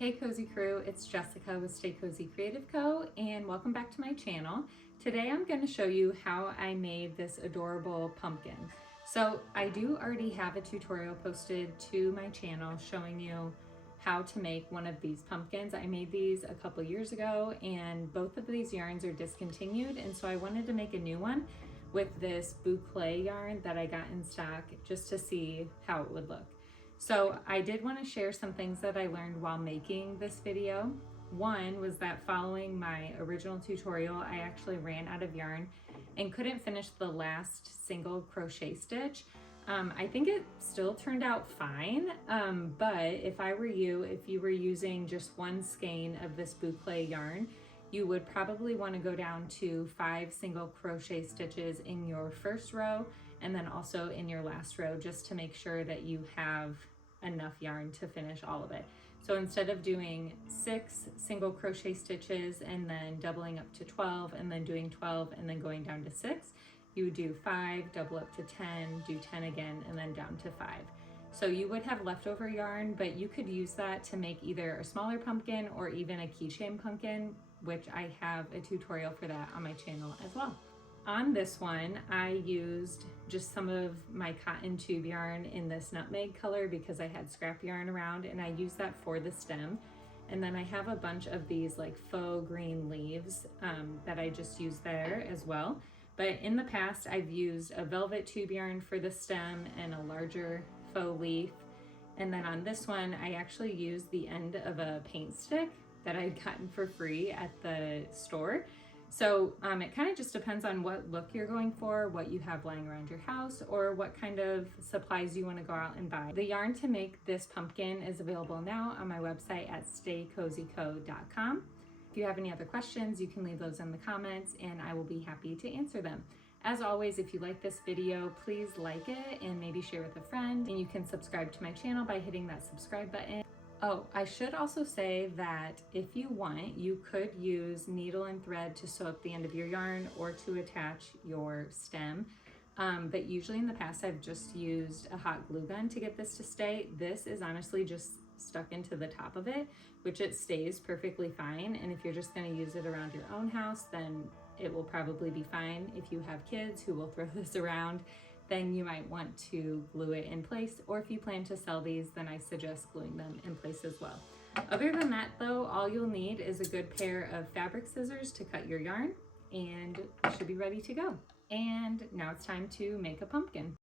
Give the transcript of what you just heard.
Hey Cozy Crew, it's Jessica with Stay Cozy Creative Co. and welcome back to my channel. Today I'm going to show you how I made this adorable pumpkin. So I do already have a tutorial posted to my channel showing you how to make one of these pumpkins. I made these a couple years ago and both of these yarns are discontinued, and so I wanted to make a new one with this Bouclé yarn that I got in stock just to see how it would look. So I did want to share some things that I learned while making this video. One was that following my original tutorial, I actually ran out of yarn and couldn't finish the last single crochet stitch. I think it still turned out fine, but if I were you, if you were using just one skein of this Bouclé yarn, you would probably want to go down to 5 single crochet stitches in your first row and then also in your last row, just to make sure that you have enough yarn to finish all of it. So instead of doing 6 single crochet stitches and then doubling up to 12 and then doing 12 and then going down to 6, you would do 5, double up to 10, do 10 again, and then down to 5. So you would have leftover yarn, but you could use that to make either a smaller pumpkin or even a keychain pumpkin, which I have a tutorial for that on my channel as well. On this one, I used just some of my cotton tube yarn in this nutmeg color because I had scrap yarn around, and I used that for the stem. And then I have a bunch of these like faux green leaves that I just used there as well. But in the past, I've used a velvet tube yarn for the stem and a larger faux leaf. And then on this one, I actually used the end of a paint stick that I'd gotten for free at the store. So it kind of just depends on what look you're going for, what you have lying around your house, or what kind of supplies you want to go out and buy. The yarn to make this pumpkin is available now on my website at staycozyco.com. If you have any other questions, you can leave those in the comments and I will be happy to answer them. As always, if you like this video, please like it and maybe share with a friend. And you can subscribe to my channel by hitting that subscribe button. Oh, I should also say that if you want, you could use needle and thread to sew up the end of your yarn or to attach your stem. But usually in the past, I've just used a hot glue gun to get this to stay. This is honestly just stuck into the top of it, which it stays perfectly fine. And if you're just going to use it around your own house, then it will probably be fine. If you have kids who will throw this around, then you might want to glue it in place, or if you plan to sell these, then I suggest gluing them in place as well. Other than that though, all you'll need is a good pair of fabric scissors to cut your yarn, and you should be ready to go. And now it's time to make a pumpkin.